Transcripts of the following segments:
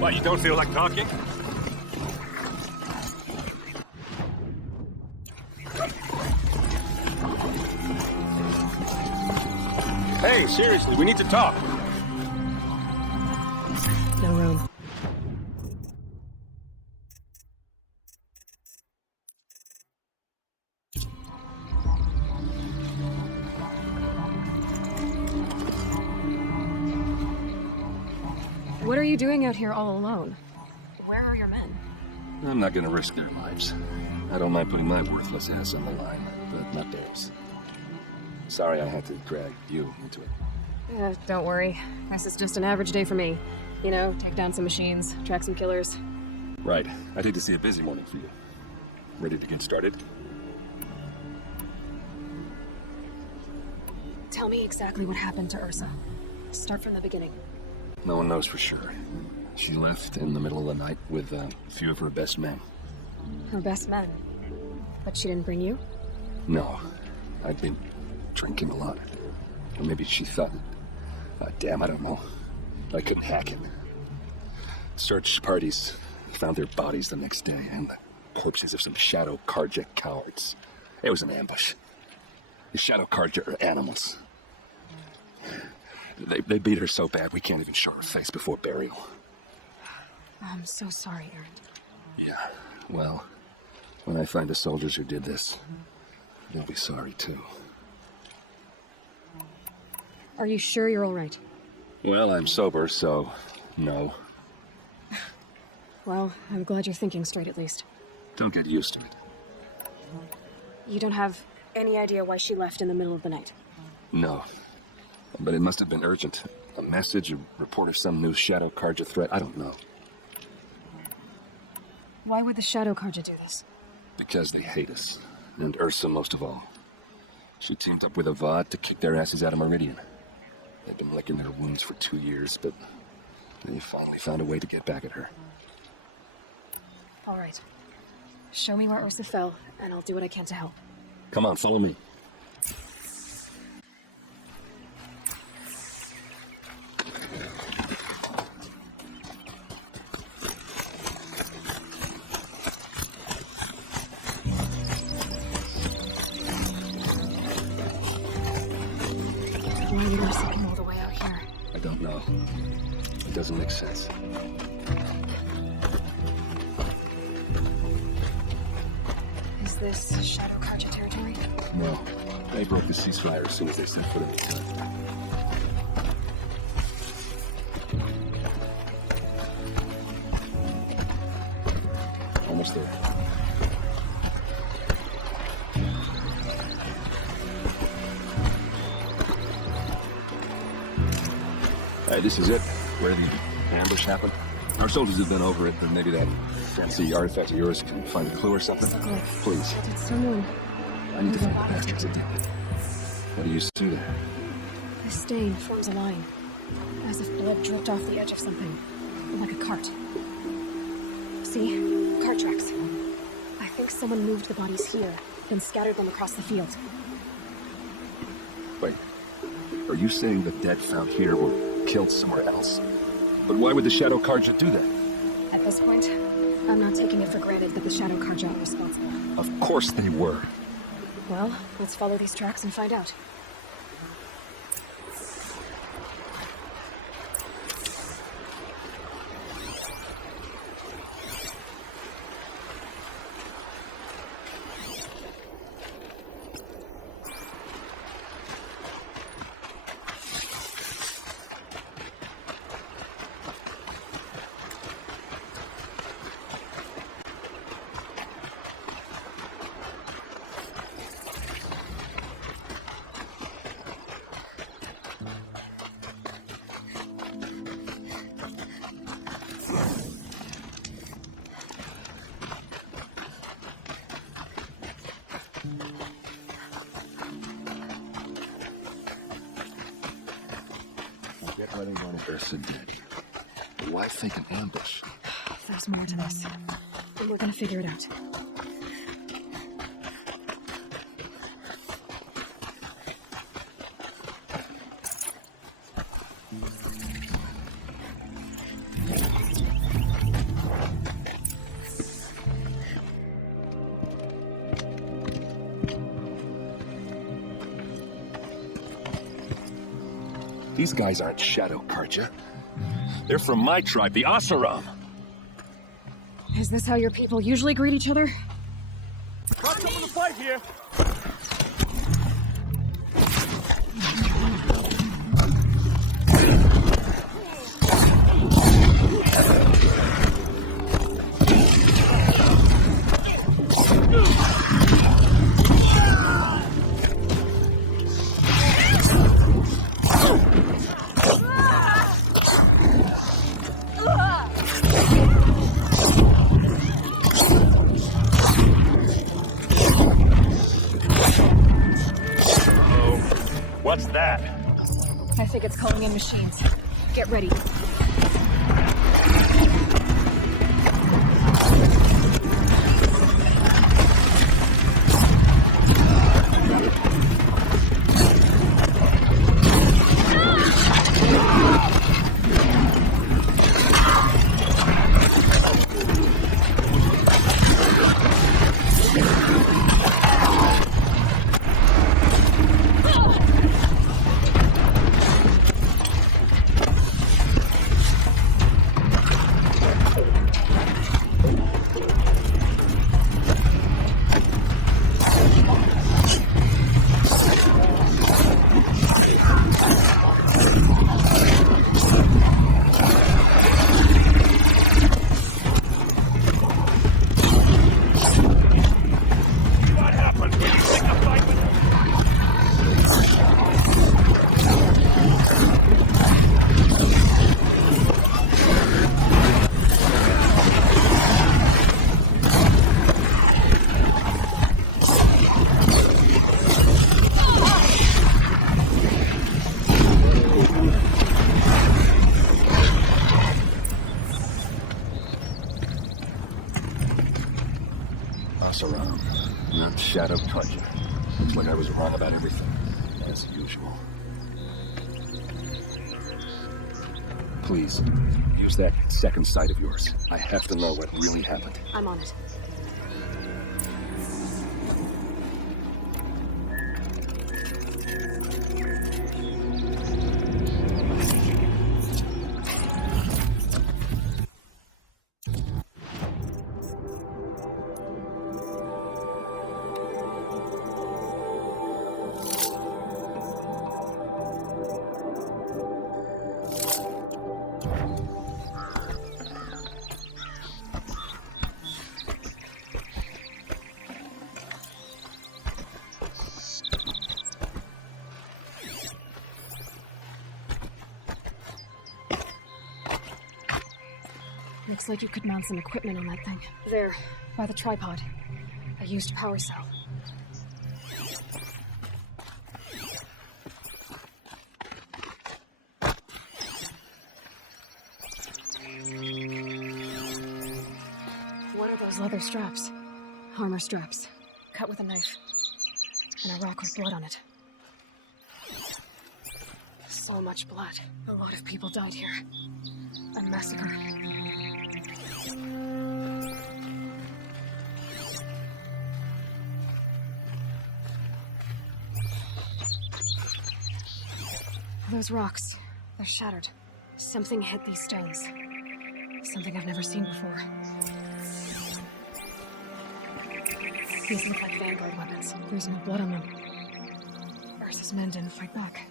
What, you don't feel like talking? Hey, seriously, we need to talk. No room. What are you doing out here all alone? Where are your men? I'm not gonna risk their lives. I don't mind putting my worthless ass on the line, but not theirs. Sorry I had to drag you into it. Don't worry. This is just an average day for me. You know, take down some machines, track some killers. Right. I'd hate to see a busy morning for you. Ready to get started? Tell me exactly what happened to Ursa. Start from the beginning. No one knows for sure. She left in the middle of the night with a few of her best men. Her best men? But she didn't bring you? No. I'd been drinking a lot. Or maybe she thought... damn, I don't know. I couldn't hack it. Search parties found their bodies the next day, and the corpses of some Shadow Karja cowards. It was an ambush. The Shadow Karja are animals. They beat her so bad we can't even show her face before burial. I'm so sorry, Aaron. Yeah, well, when I find the soldiers who did this, they'll be sorry too. Are you sure you're all right? Well, I'm sober, so no. Well, I'm glad you're thinking straight at least. Don't get used to it. You don't have any idea why she left in the middle of the night? No. But it must have been urgent. A message, a report of some new Shadow Karja threat, I don't know. Why would the Shadow Karja do this? Because they hate us. And Ursa most of all. She teamed up with Avad to kick their asses out of Meridian. They've been licking their wounds for 2 years, but they finally found a way to get back at her. All right. Show me where Ursa fell, and I'll do what I can to help. Come on, follow me. Why did Ursa come all the way out here? I don't know. It doesn't make sense. Is this Shadow Karja territory? No. They broke the ceasefire as soon as they set foot on the side. Almost there. Hey, this is it. Where the ambush happened. Our soldiers have been over it, but maybe that fancy artifact of yours can find a clue or something. Please. Did someone... I need to find the bastards that did it. What do you see there? The stain forms a line, as if blood dripped off the edge of something, like a cart. See? Cart tracks. I think someone moved the bodies here, then scattered them across the field. Wait. Are you saying the dead found here were killed somewhere else? But why would the Shadow Karja do that? At this point, I'm not taking it for granted that the Shadow Karja are responsible. Of course they were. Well, let's follow these tracks and find out. Get running on Ursa did. Why fake an ambush? There's more to this, and we're gonna figure it out. These guys aren't Shadow Karja. They're from my tribe, the Asaram. Is this how your people usually greet each other? Got someone to fight here! What's that? I think it's calling in machines. Get ready. Asaram, not Shadow Karja. Looks like I was wrong about everything, as usual. Please, use that second sight of yours. I have to know what really happened. I'm on it. Looks like you could mount some equipment on that thing. There, by the tripod. A used power cell. One of those leather straps. Armor straps. Cut with a knife. And a rock with blood on it. So much blood. A lot of people died here. A massacre. Those rocks, they're shattered. Something hit these stones. Something I've never seen before. These look like vanguard weapons. There's no blood on them. Ursa's men didn't fight back.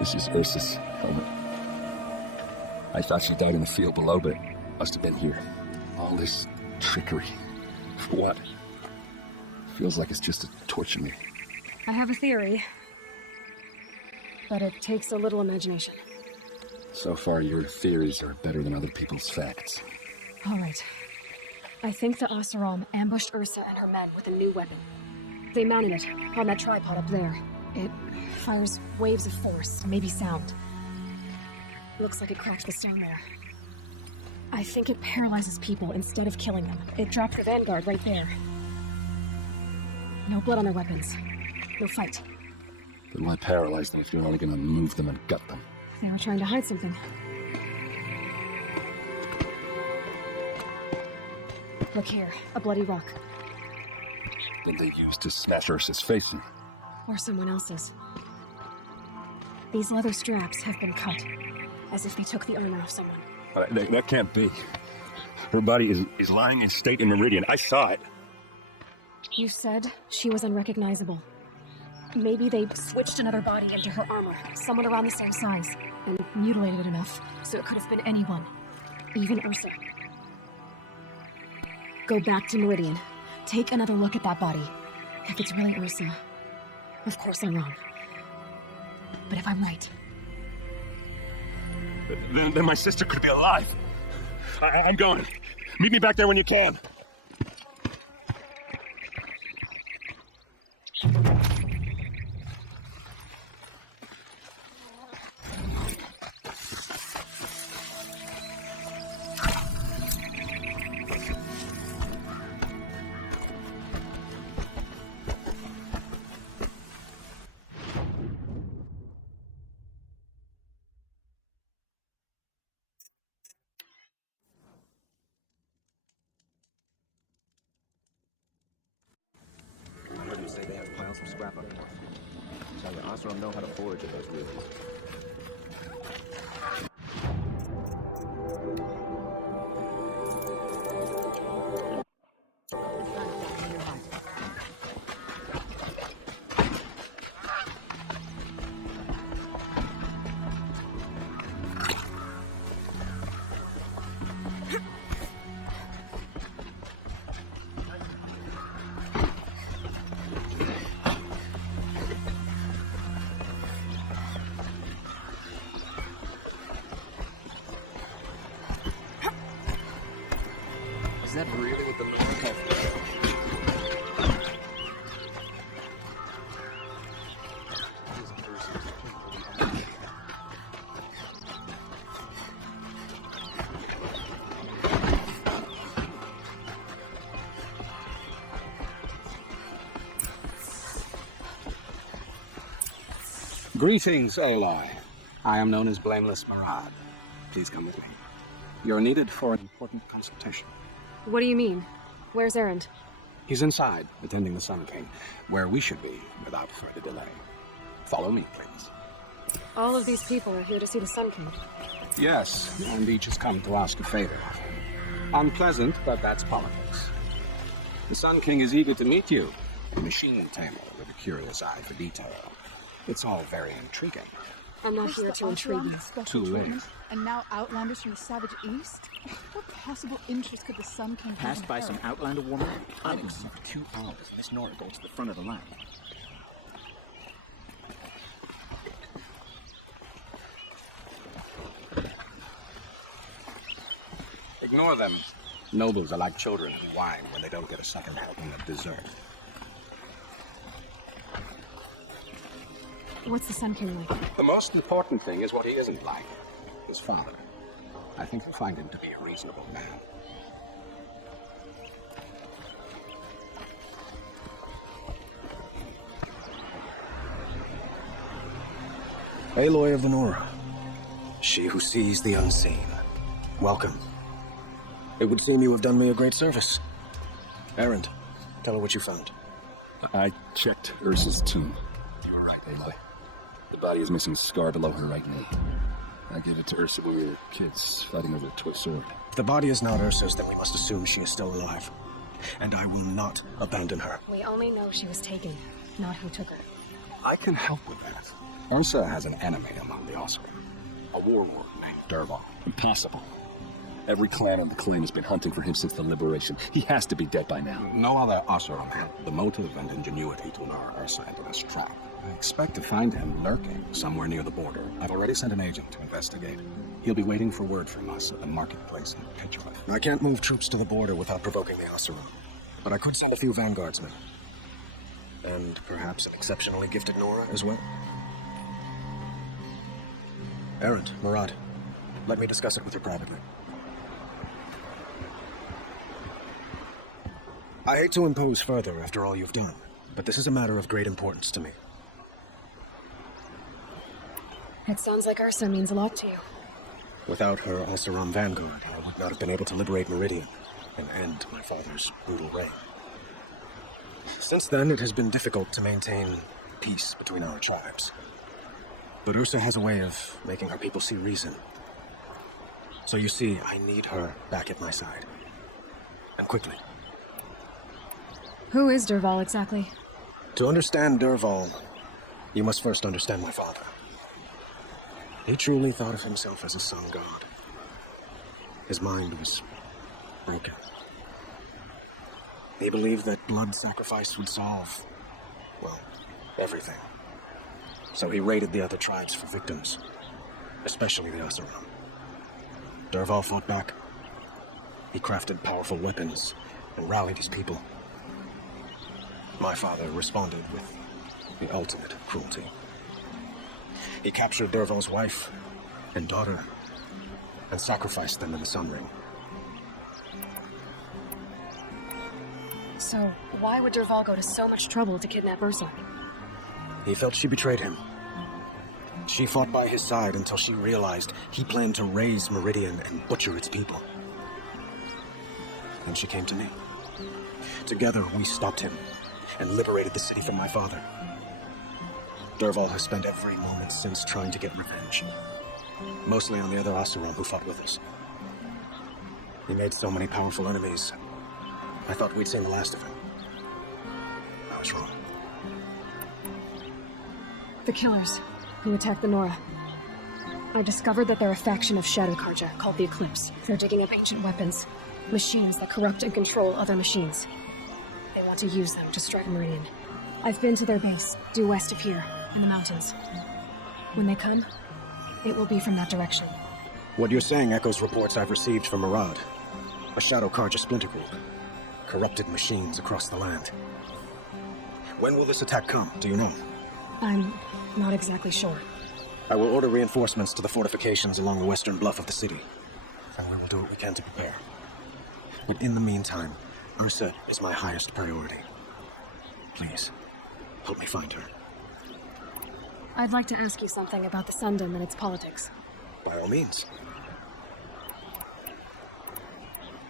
This is Ursa's helmet. I thought she died in the field below, but must have been here. All this trickery. For what? Feels like it's just to torture me. I have a theory, but it takes a little imagination. So far, your theories are better than other people's facts. All right. I think the Asaram ambushed Ursa and her men with a new weapon. They mounted it on that tripod up there. It fires waves of force, maybe sound. Looks like it cracked the stone there. I think it paralyzes people instead of killing them. It dropped the vanguard right there. No blood on their weapons. No fight. Then why paralyze them if you're only gonna move them and gut them? They were trying to hide something. Look here, a bloody rock. Then they used to smash Ursa's face in. Or someone else's. These leather straps have been cut, as if they took the armor off someone. That can't be. Her body is lying in state in Meridian. I saw it. You said she was unrecognizable. Maybe they switched another body into her armor, someone around the same size, and mutilated it enough so it could have been anyone, even Ursa. Go back to Meridian. Take another look at that body. If it's really Ursa, of course I'm wrong. But if I'm right... Then my sister could be alive. I'm going. Meet me back there when you can. Say they have piles of scrap up north. Tell you, Oseram know how to forage in those regions. Is that really what the North have? Greetings, Aloy. I am known as Blameless Marad. Please come with me. You're needed for an important consultation. What do you mean? Where's Erend? He's inside, attending the Sun King, where we should be without further delay. Follow me, please. All of these people are here to see the Sun King. Yes, and each has come to ask a favor. Unpleasant, but that's politics. The Sun King is eager to meet you, a machine tamer with a curious eye for detail. It's all very intriguing. I'm not here to intrigue you. Too late. And now outlanders from the savage east? What possible interest could the Sun King have Passed in by her? some outlander woman? I've been for 2 hours, and this Nora goes to the front of the line. Ignore them. Nobles are like children in wine when they don't get a second helping of dessert. What's the Sun King like? The most important thing is what he isn't like. His father. I think you'll find him to be a reasonable man. Aloy of the Nora. She who sees the unseen. Welcome. It would seem you have done me a great service. Erend, tell her what you found. I checked Ursa's tomb. You were right, Aloy. The body is missing a scar below her right knee. I gave it to Ursa when we were kids, fighting over a toy sword. If the body is not Ursa's, then we must assume she is still alive. And I will not abandon her. We only know she was taken, not who took her. I can help with that. Ursa has an enemy among the Oseram. A warlord named Dervahl. Impossible. Every clan on the claim has been hunting for him since the liberation. He has to be dead by now. No other Oseram had the motive and ingenuity to lure Ursa into this trap. I expect to find him lurking somewhere near the border. I've already sent an agent to investigate. He'll be waiting for word from us at the marketplace in Pitchcliff. I can't move troops to the border without provoking the Oseram. But I could send a few vanguardsmen. And perhaps an exceptionally gifted Nora as well. Erend, Marad, let me discuss it with her privately. I hate to impose further after all you've done, but this is a matter of great importance to me. It sounds like Ursa means a lot to you. Without her Oseram vanguard, I would not have been able to liberate Meridian and end my father's brutal reign. Since then, it has been difficult to maintain peace between our tribes. But Ursa has a way of making her people see reason. So you see, I need her back at my side. And quickly. Who is Derval exactly? To understand Derval, you must first understand my father. He truly thought of himself as a sun god. His mind was broken. He believed that blood sacrifice would solve, well, everything. So he raided the other tribes for victims, especially the Oseram. Derval fought back. He crafted powerful weapons and rallied his people. My father responded with the ultimate cruelty. He captured Derval's wife and daughter and sacrificed them in the Sun Ring. So, why would Derval go to so much trouble to kidnap Ursa? He felt she betrayed him. She fought by his side until she realized he planned to raise Meridian and butcher its people. Then she came to me. Together, we stopped him and liberated the city from my father. Derval has spent every moment since trying to get revenge. Mostly on the other Oseram who fought with us. He made so many powerful enemies. I thought we'd seen the last of him. I was wrong. The killers who attacked the Nora. I discovered that they're a faction of Shadow Karja called the Eclipse. They're digging up ancient weapons, machines that corrupt and control other machines. They want to use them to strike Meridian. I've been to their base, due west of here, in the mountains. When they come, it will be from that direction. What you're saying echoes reports I've received from Murad, a Shadow Karja splinter group. Corrupted machines across the land. When will this attack come? Do you know? I'm not exactly sure. I will order reinforcements to the fortifications along the western bluff of the city, and we will do what we can to prepare. But in the meantime, Ursa is my highest priority. Please, help me find her. I'd like to ask you something about the Sundom and its politics. By all means.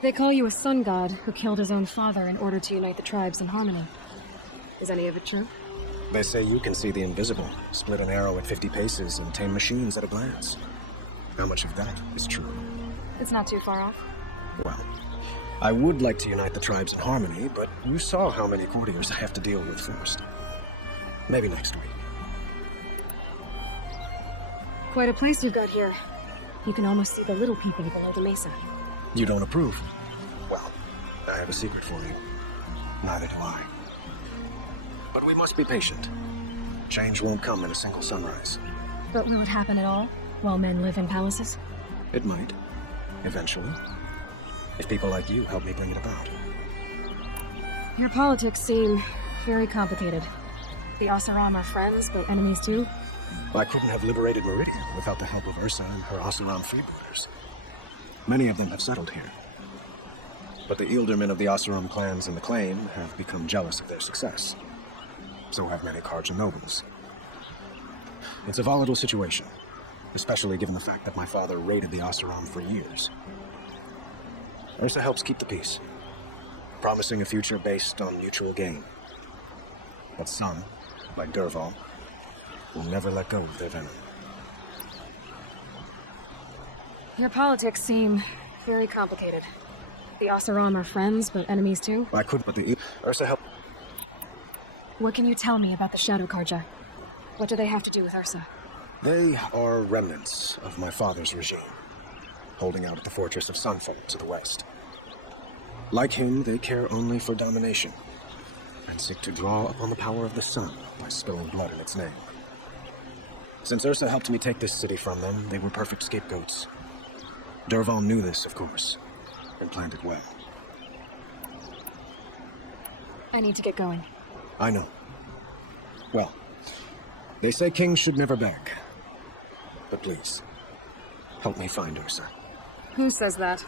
They call you a sun god who killed his own father in order to unite the tribes in harmony. Is any of it true? They say you can see the invisible, split an arrow at 50 paces, and tame machines at a glance. How much of that is true? It's not too far off. Well, I would like to unite the tribes in harmony, but you saw how many courtiers I have to deal with first. Maybe next week. Quite a place you've got here. You can almost see the little people below the mesa. You don't approve? Well, I have a secret for you. Neither do I. But we must be patient. Change won't come in a single sunrise. But will it happen at all, while men live in palaces? It might. Eventually. If people like you help me bring it about. Your politics seem very complicated. The Oseram are friends, but enemies too? I couldn't have liberated Meridian without the help of Ursa and her Oseram freebooters. Many of them have settled here. But the Ealdormen of the Oseram clans in the claim have become jealous of their success. So have many Karja nobles. It's a volatile situation, especially given the fact that my father raided the Oseram for years. Ursa helps keep the peace, promising a future based on mutual gain. But some, like Derval, will never let go of their venom. Your politics seem very complicated. The Oseram are friends, but enemies too? I could, but the Ursa helped. What can you tell me about the Shadow Karja? What do they have to do with Ursa? They are remnants of my father's regime, holding out at the fortress of Sunfall to the west. Like him, they care only for domination, and seek to draw upon the power of the sun by spilling blood in its name. Since Ursa helped me take this city from them, they were perfect scapegoats. Derval knew this, of course, and planned it well. I need to get going. I know. Well, they say kings should never beg. But please, help me find Ursa. Who says that?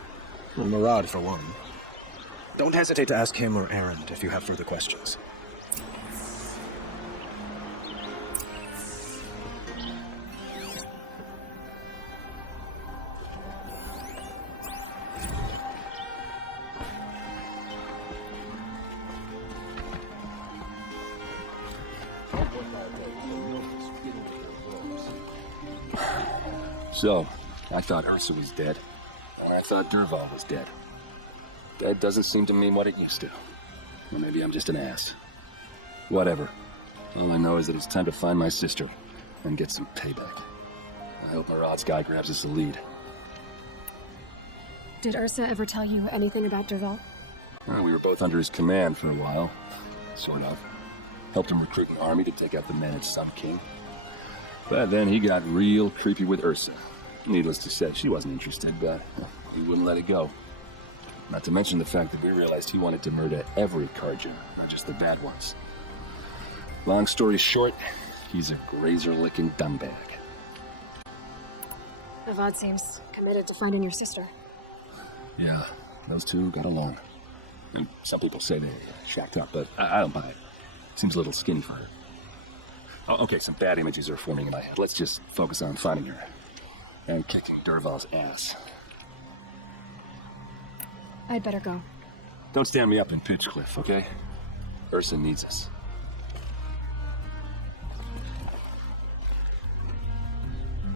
Well, Murad, for one. Don't hesitate to ask him or Erend if you have further questions. So, I thought Ursa was dead, and I thought Dervahl was dead. Dead doesn't seem to mean what it used to. Or maybe I'm just an ass. Whatever. All I know is that it's time to find my sister and get some payback. I hope Murad's guy grabs us the lead. Did Ursa ever tell you anything about Dervahl? Well, we were both under his command for a while. Sort of. Helped him recruit an army to take out the men at Sun King. But then he got real creepy with Ursa. Needless to say, she wasn't interested, but he wouldn't let it go. Not to mention the fact that we realized he wanted to murder every Karja, not just the bad ones. Long story short, he's a grazer-licking dumbbag. Avad seems committed to finding your sister. Yeah, those two got along. And some people say they shacked up, but I don't buy it. Seems a little skinny for her. Oh, okay, some bad images are forming in my head. Let's just focus on finding her. And kicking Dervahl's ass. I'd better go. Don't stand me up in Pitchcliff, okay? Ursa needs us.